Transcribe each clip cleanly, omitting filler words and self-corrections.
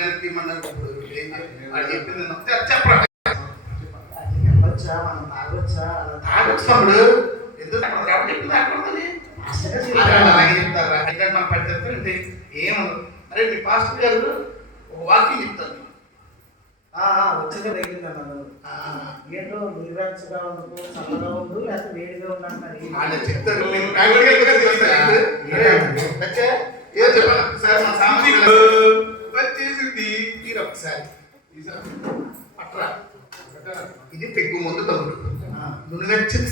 వెనక్కి ఇమ్మన్నారు. చెప్పింది చెప్పరా మనం తాగొచ్చా? తాగొచ్చు తమ్ముడు. ఎందుకు చెప్పింది తాగకూడదని అలాగే చెప్తారా? అయితే మన పరిస్థితి ఏమన్నారు? అరే మీ పాస్టర్ గారు ఒక వాక్యం చెప్తారు. వచ్చిందే తగిలిందన్నారు. ఏంటో నిరాక్షగా ఉండదు, చల్లగా ఉండు, లేకపోతే వేడిగా ఉండాలి చెప్తారు. వచ్చేసింది ఒకసారి పట్రా. ఇది పెగ్గు ముందు తమ్ముడు. నువ్వు నచ్చింది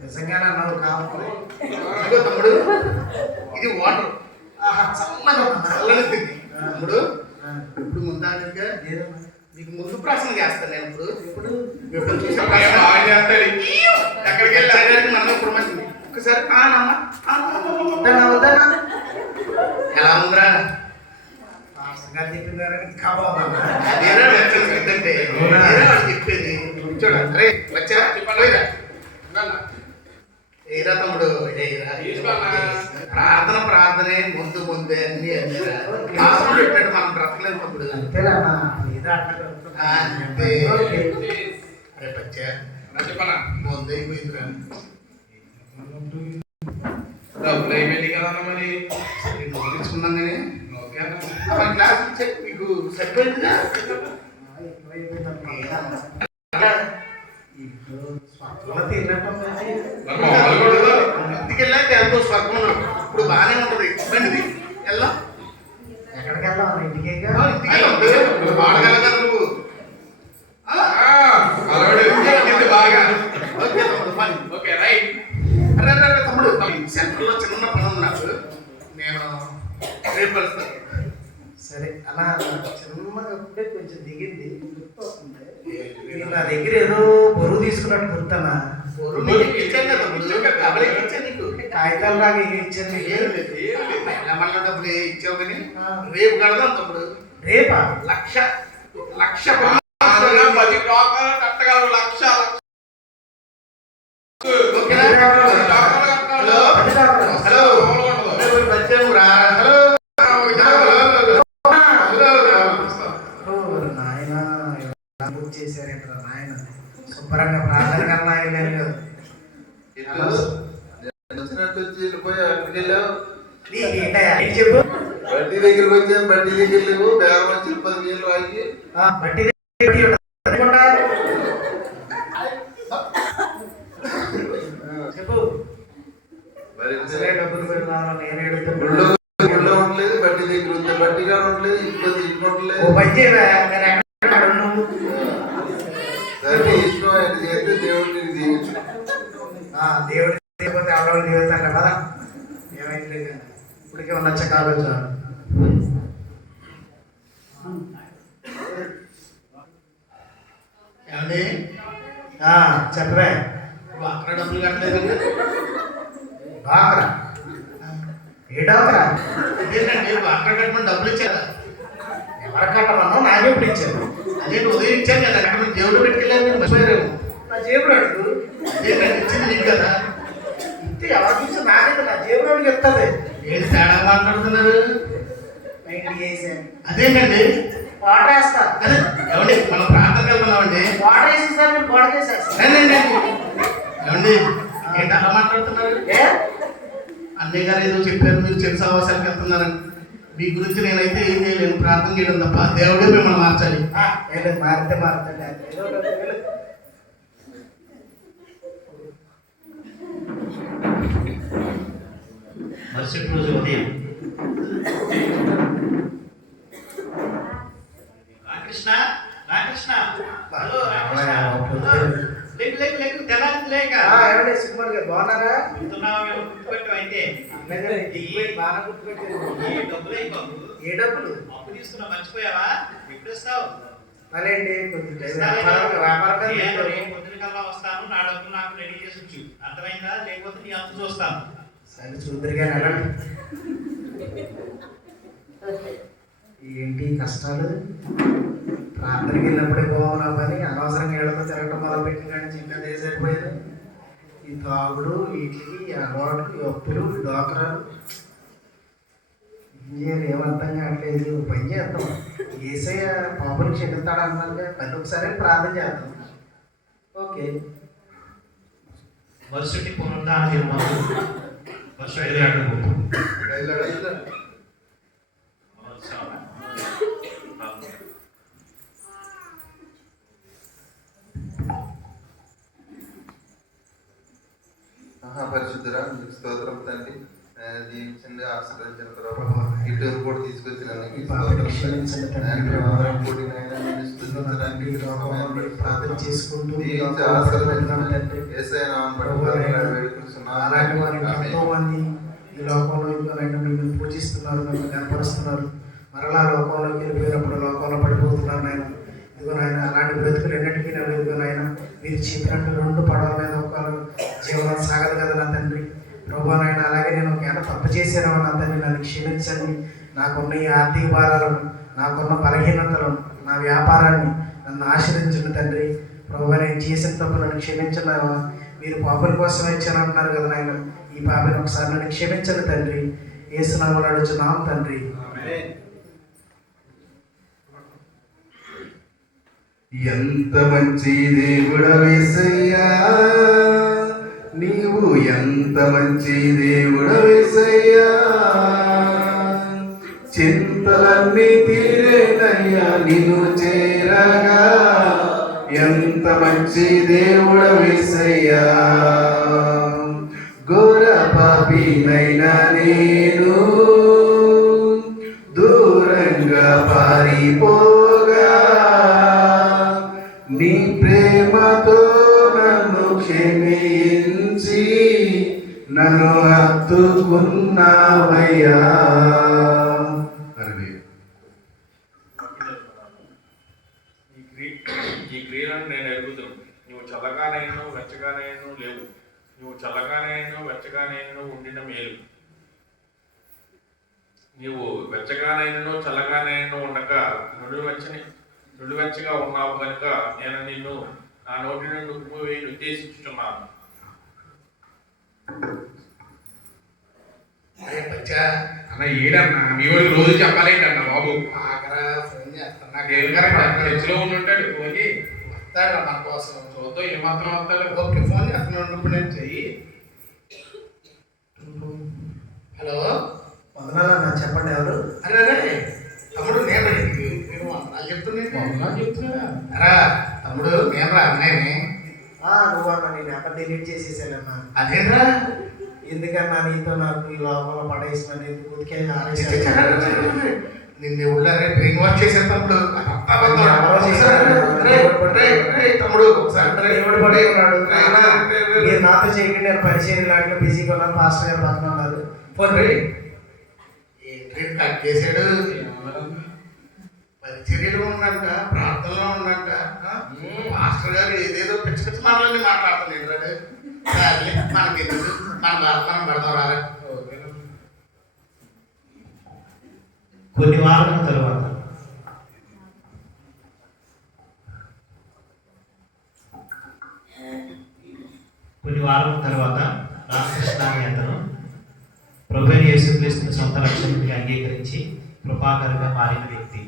నిజంగానే అన్నావు కావాలి. ఇదిగో తమ్ముడు, ఇది వాటర్. చల్లని స్థితి తమ్ముడు. ఇప్పుడు ముందాగా నీకు ముందు ప్రశ్న చేస్తాను నేను. ఇప్పుడు ఎక్కడికి వెళ్ళి మనం ఇప్పుడు మంచిది ఒక్కసారి ఎలా ఉందిరా చెప్పేది చూడండి. వచ్చా ఏరా తమ్ముడు, ప్రార్థన ప్రార్థనే ముందు ముందే అన్ని పెట్టాడు. మనం బ్రతకలేదు తమ్ముడు. అరే పచ్చా ముందు అయిపోయిందిరా. డబ్బులు అయిపోయింది కదా మరి. తీసుకున్నాం కానీ క్లాస్ ఇచ్చే మీకు సరిపోయిందిగా. ఇంటికెళ్ళాక ఎంతో స్వర్గం. ఇప్పుడు బాగానే ఉంటుంది. బండిది వెళ్దాం. ఎక్కడికి వెళ్దాం? ఇంటికి వాడగలగా నువ్వు బాగా. Okay right. అరే తమ్ముడు, సెంటర్లో చిన్న పని ఉంది నాకు. నేను రేపు కలుస్తాను. సరే అలా చిన్నగా ఉంటే కొంచెం దిగింది. నా దగ్గర ఏదో బరువు తీసుకున్నట్టు గుర్తానా? కాగితాలు లాగా ఇచ్చాను. డబ్బులు ఇచ్చావు కానీ రేపు కడదాం తమ్ముడు. రేపా? లక్ష లక్ష కట్టగలరు. లక్ష చేశారు నాయన. శుభ్రంగా ప్రార్థన కన్నా చెప్పు. బట్టి దగ్గరికి వచ్చాను. బట్టి దగ్గర లేవు. బేరం వచ్చి 10,000 వాయికి బట్టి చెప్పు. డబ్బులు పెడతాను నేను గుళ్ళో ఉండలేదు. బట్టి దగ్గర ఉంది. బట్టిగా ఉండలేదు. ఇబ్బంది ఇవ్వట్లేదు. సరే ఇష్టం ఆయన చేస్తే దేవుడిని దీవించు. దేవుడి లేకపోతే ఆడవాళ్ళు దీవిస్తాను కదా. ఏమైంది ఇప్పటికే నచ్చ కావచ్చు. ఏమండి చెప్పరే. అక్కడ డబ్బులు కట్టలేదు. బాకరా ఏ డాకరా? అదేనండి అక్కడ కట్టమని డబ్బులు ఇచ్చారా? ఎవరు కట్టమన్నా నాకే ఇప్పుడు ఇచ్చారు. అదే ఉదయం ఇచ్చాను కదా. అక్కడ దేవుడు పెట్టుకెళ్ళాను. నేను మర్చిపోయారేమో. నా జేబులో అడుగు. అదేనండి ఇచ్చింది నీకు కదా. ఇస్తే ఎవరు చూసి నాకైతే నా జేబులో చెప్తుంది. ఏంటి తేడా మాట్లాడుతున్నారు? అదేంటండి వాటర్ వేస్తా. అదే ఏమండి మనం ప్రార్థనకి వెళ్తున్నామండి. వాటర్ వేసి సార్ మీరు గోడ చేసేస్తాండి. ఏమండి ఏంటి అలా మాట్లాడుతున్నారు? అన్నయ్య గారు ఏదో చెప్పారు, మీరు చిన్న సహవాసానికి వెళ్తున్నారని. మీ గురించి నేనైతే ఏం చేయలేను, ప్రార్థన చేయడం తప్ప. దేవుడే మిమ్మల్ని మార్చాలి. మారితే మరుసటి రోజు ఉదయం రామకృష్ణ హలో సుకుమార్ గారు బాగున్నారా? అయితే బాగా గుర్తుపెట్టారు. ఏ డబ్బులు అప్పు తీసుకున్నా మర్చిపోయావా? ఎప్పుడు ఇస్తావు? అదేండి పొద్దున కల్లా వస్తాను. నా డబ్బులు నాకు రెడీ చేసి ఉంచు. అర్థమైందా? లేకపోతే నీ అప్పు చూస్తాను. సరే చూద్దరుగా వెళ్ళండి. ఏంటి కష్టాలు? ప్రార్థనకి వెళ్ళినప్పుడే బాగున్నా పని అనవసరంగా ఏళ్ళతో తిరగటం మొదలుపెట్టిన కానీ ఇంకా సరిపోయేది. ఈ తాగుడు, వీటికి అలవాటు, అప్పులు, డోకరాలు, ఇంజనీర్ ఏమర్థం కావట్లేదు. పని చేస్తాం. ఏసయ్య పాపలు క్షమిస్తాడు అన్నారుగా, మళ్ళీ ఒకసారి ప్రార్థన చేద్దాం. ఓకే. మరుసటి పునరుద్ధాన దినమందు వర్షం ఎదురాడబోతుంది. మహాపరిశుద్ధురా మీకు స్తోత్రం తండ్రి. దీవించండి, ఆశీర్వదించిన ప్రభావ ఈ టూర్ కూడా తీసుకొచ్చినందుకు ప్రార్థన చేసుకుంటూ అలాంటి వారు ఎంతో మంది ఈ లోకంలో మిమ్మల్ని పూజిస్తున్నారు, మిమ్మల్ని కనపరుస్తున్నారు. మరలా లోకంలోకి వెళ్ళిపోయినప్పుడు లోకంలో పడిపోతున్నారు నాయన. ఇదిగో నాయన, అలాంటి బ్రతుకులు ఎన్నటికీ నేను ఇదిగో నాయన, మీరు చెప్పినట్టు 2 పడవల మీద ఒక జీవనం సాగదు కదా నా తండ్రి. ప్రభు నాయన, అలాగే నేను ఒకవేళ తప్పు చేశాను నా తండ్రి, నన్ను క్షమించండి. నాకున్న ఈ ఆర్థిక భారాలను, నాకున్న బలహీనతలను, నా వ్యాపారాన్ని నన్ను ఆశ్రయించండి తండ్రి. ప్రభు, నేను చేసిన తప్పు నన్ను క్షమించండి. మీరు పాపల కోసం ఇచ్చారంటున్నారు కదా నాయన, ఈ పాపని ఒకసారి నన్ను క్షమించండి తండ్రి. యేసునామములో అడుగుచున్నాం తండ్రి. ఎంత మంచి దేవుడవేసయ్యా, నీవు ఎంత మంచి దేవుడవేసయ్యా. చింతలన్నీ తీరేనయ్యా నిన్ను చేరగా, ఎంత మంచి దేవుడవేసయ్యా. ఘోర పాపినైనా నేను దూరంగా పారిపోగా, నీ ప్రేమతో నన్ను క్షమించి నన్ను హత్తుకున్నావయ్యా. ఈ క్రియలను నేను ఎరుగుదును. నువ్వు చల్లగానైనా వెచ్చగానైనా లేవు. నువ్వు చల్లగానైనా వెచ్చగానైనా ఉండిన మేలు. నీవు వెచ్చగానైనా చల్లగానైనా ఉండక నుడివెచ్చగా ఉన్నావు కనుక నేను నిన్ను నా నోటి నుండి ఉప్పువేయి ఉద్దేశించుతున్నాను. అన్న ఏడన్నా మీ వాళ్ళు రోజు చెప్పాలేంటన్నా బాబు. హెచ్లో ఉండుంటాడు, పోయి వస్తాడు మన కోసం. చూద్దాం ఏమాత్రం వస్తాడు. ఓకే, ఫోన్ చేస్తున్నాడు, నేను చెయ్యి. హలో, వందనాలన్నా, చెప్పండి ఎవరు? అరే అరే తమ్ముడు, నేను నేను అన్నాళ్ళు చెప్తున్నా. అరా తమ్ముడు, నేను రా అన్నాయని. నువ్వు అన్నా, నేను ఎక్కడ డిలీట్ చేసేసానన్నా. అదేంట్రా? ఎందుకన్నా నీతో నాకు ఈ లోపల పడేసిన ఉతికే నిన్ను ఊళ్ళరే బ్రెయిన్ వాష్ చేశాను తమ్ముడు. తమ్ముడు మీరు నాతో చేయకుండా నేను పరిచయం లాంటి బిజీగా ఉన్నాను. పాస్టర్ గారు పక్కన ఉన్నారు. ఫోన్ కట్ చేశాడు. పరిచర్యలో ఉన్నంట, ప్రార్థనలో ఉన్నంట. పాస్టర్ గారు ఏదేదో పిచ్చి పిచ్చి మాటలన్నీ మాట్లాడుతున్నాడు. సర్లే, మనకెందుకు, మన బాధ మనం పడతాం రారా. కొన్ని వారాల తర్వాత రామకృష్ణ అనే అతను ప్రభువైన యేసుక్రీస్తుని సొంత రక్షకుడిగా అంగీకరించి కృపాకరంగా మారిన వ్యక్తి.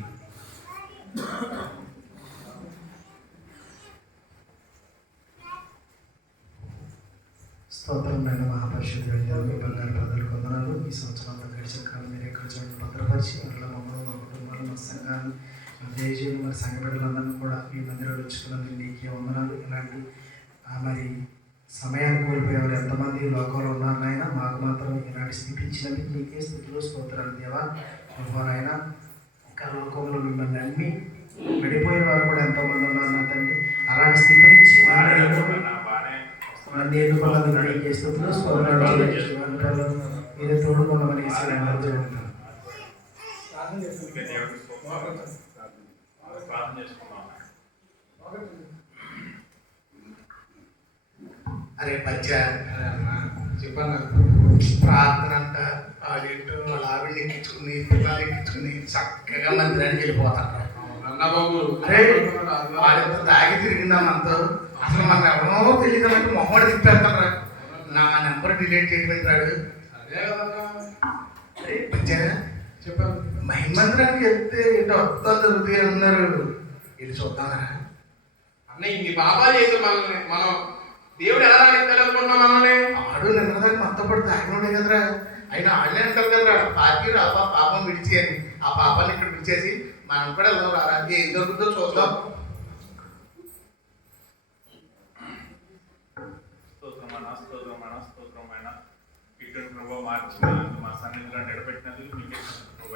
స్తోత్రమైన మహాపరిశుద్ధుడైన దేవుని బంగారు పదవులు కొందనాలు. ఈ సంవత్సరం అంతా గడిచిన కాలం మీరు ఎక్కడ చూడండి భద్రపరిచి అట్లా మమ్మల్ని, మా కుటుంబాలు, మా సంఘాలు, మా దేశీయులు, మరి సంఘ బిడ్డలందరినీ కూడా మీ మందిరాలు వచ్చుకున్నందుకు నీకే వందనాలు. ఇలాంటి మరి సమయాన్ని కోల్పోయేవారు ఎంతమంది లోకంలో ఉన్నారు నాయన, మాకు మాత్రం ఇలాంటి స్థితి ఇచ్చినందుకు నీకే స్థితిలో స్తోత్రాలు దేవా. నాయన, ఇంకా లోకంలో మిమ్మల్ని నమ్మి విడిపోయిన వారు కూడా ఎంతోమంది ఉన్నారు నా తండ్రి. అలాంటి స్థితి నుంచి నన్ను ఎన్నుకున్నందుకు నీకే స్థితిలో స్తోత్రాలు. మీరే తోడుకున్నామని జరుగుతాను. అరే పచ్చ చెప్పాను, ప్రార్థన అంట ఆడింటూ వాళ్ళ ఆవిడని ఎక్కించుకుని, పిల్లలు ఎక్కించుకుని చక్కగా మందిరానికి వెళ్ళిపోతారు. అన్న బాబు అరే వాళ్ళతో తాగి తిరిగిందా మనతో? అసలు మన ఎవరో తెలియదు అంటే మొహమ్మడి తిప్పేస్తారా. నా నెంబర్ డిలీట్ చేయడం రాడు. అదే కదన్నా అరే పచ్చ చెప్పాను. మహిమందిరానికి వెళ్తే ఏంటో అర్థాలు జరుగుతాయి అన్నారు. వెళ్ళి చూద్దామరా? అన్న ఇన్ని పాపాలు చేసి మనల్ని మనం దేవుడు ఎలా రాణిస్తాడు అనుకుంటున్నాం మనల్ని? ఆడు నిన్నదాకా మొత్తపడి తాగినోడే కదరా. అయినా ఆడనే అంటారు కదరా, పాపి రాబా పాపం విడిచి అని. ఆ పాపాన్ని ఇక్కడ విడిచేసి మనం కూడా వెళ్దాం రా. ఏం జరుగుతుందో చూద్దాం. స్తోత్రమైన ఇటు ప్రభావ మార్చి మా సన్నిధిలో నిలబెట్టినందుకు మీకే ప్రభావ.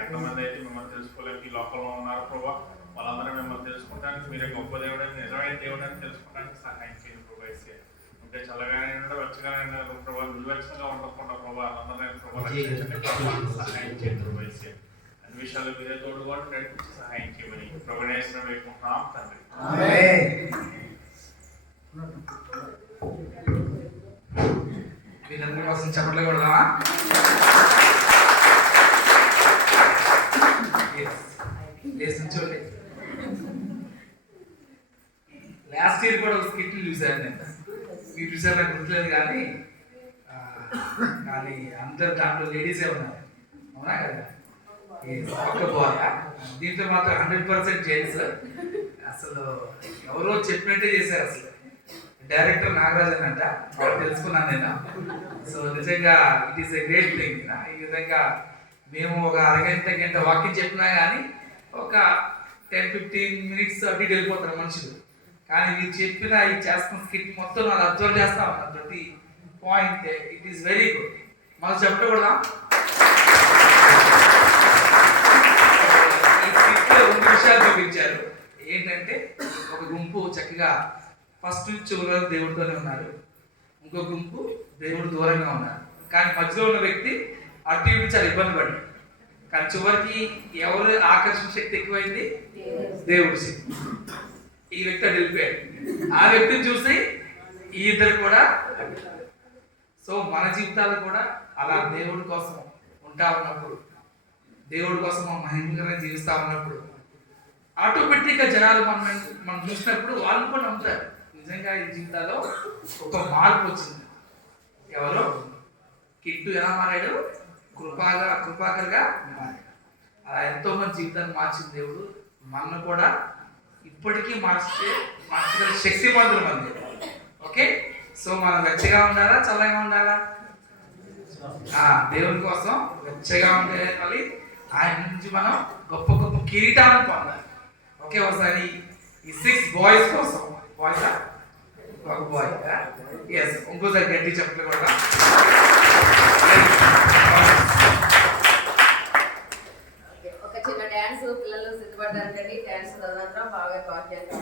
ఎంతమంది అయితే మిమ్మల్ని తెలుసుకోలేక ఈ లోకంలో ఉన్నారు ప్రభావ, వాళ్ళందరూ మిమ్మల్ని తెలుసుకోవడానికి మీరే గొప్ప దేవుడు అని, నిజమైన దేవుడు అని తెలుసుకోవడానికి సహాయం చేయండి ప్రభావ. ఉంటే చల్లగానే వెచ్చగానే ప్రభావ, విలువచ్చగా ఉండకుండా ప్రభావ అందరూ ప్రభావ సహాయం చేయండి ప్రభావ. అన్ని విషయాలు మీరే తోడుగా నడిపించి సహాయం చేయమని ప్రభునేశ్వరం వేసుకుంటున్నాం తండ్రి. వీళ్ళందరి కోసం చెప్పట్లు కొడదామా? చూడండి, లాస్ట్ ఇయర్ కూడా ఒక స్కిట్ చూశాను నేను. మీరు చూసారు నాకు గుర్తులేదు కానీ అందరు దాంట్లో లేడీసే ఉన్నారు, అవునా కదా? ఒక్క బాగా దీంట్లో మాత్రం 100% జెంట్స్. అసలు ఎవరో చెప్పినట్టే చేశారు. అసలు డైరెక్టర్ నాగరాజన్ అంట, వాళ్ళు తెలుసుకున్నాను నేను. సో నిజంగా it is a great thing. ఈ విధంగా మేము ఒక గంట వాకింగ్ చెప్పినా కానీ ఒక 10-15 మినిట్స్ అటు ఇటు వెళ్ళిపోతారు మనుషులు. కానీ మీరు చెప్పిన ఈ చేస్తున్న స్కిట్ మొత్తం నాకు అబ్జర్వ్ చేస్తా ఉన్నాను ప్రతి point. It is very good. మనం చెప్పకూడదా? ఈ స్కిట్లో 2 విషయాలు చూపించారు. ఏంటంటే ఒక గుంపు చక్కగా ఫస్ట్ నుంచి చివరి వరకు దేవుడితోనే ఉన్నారు, ఇంకో గుంపు దేవుడు దూరంగా ఉన్నారు. కానీ మధ్యలో ఉన్న వ్యక్తి అటు ఇటు చాలా ఇబ్బంది పడ్డాడు. కానీ చివరికి ఎవరు ఆకర్షణ శక్తి ఎక్కువైంది? దేవుడి శక్తి. ఈ వ్యక్తి అటు వెళ్ళిపోయాడు. ఆ వ్యక్తిని చూసి ఈ ఇద్దరు కూడా. సో మన జీవితాలు కూడా అలా దేవుడి కోసం ఉంటా ఉన్నప్పుడు, దేవుడి కోసం మనం మహిమగా జీవిస్తా ఉన్నప్పుడు ఆటోమేటిక్గా జనాలు మనం చూసినప్పుడు వాళ్ళు కూడా నమ్ముతారు. నిజంగా ఈ జీవితాల్లో ఒక మార్పు వచ్చింది. ఎవరో కిట్టు ఎలా మారాడు? కృపాకర్గా మారాడు. అలా ఎంతో మంది జీవితాన్ని మార్చిన దేవుడు మనను కూడా ఇప్పటికీ మార్చగల శక్తివంతులు మంది. ఓకే, సో మనం వెచ్చగా ఉండాలా, చల్లగా ఉండాలా? దేవుని కోసం వెచ్చగా ఉండాలి. ఆయన నుంచి మనం గొప్ప గొప్ప కిరీటాలను పొందాలి. ఓకే, ఒకసారి ఈ 6 బాయ్స్ కోసం, బాయ్సా ఒక బాయ్, ఎస్, ఇంకోసారి గట్టి చెప్పలు కూడా. ఒక చిన్న డ్యాన్స్ పిల్లలు సిద్ధపడ్డారు. డ్యాన్స్ తదనంతరం బాగా వాక్యాన్ని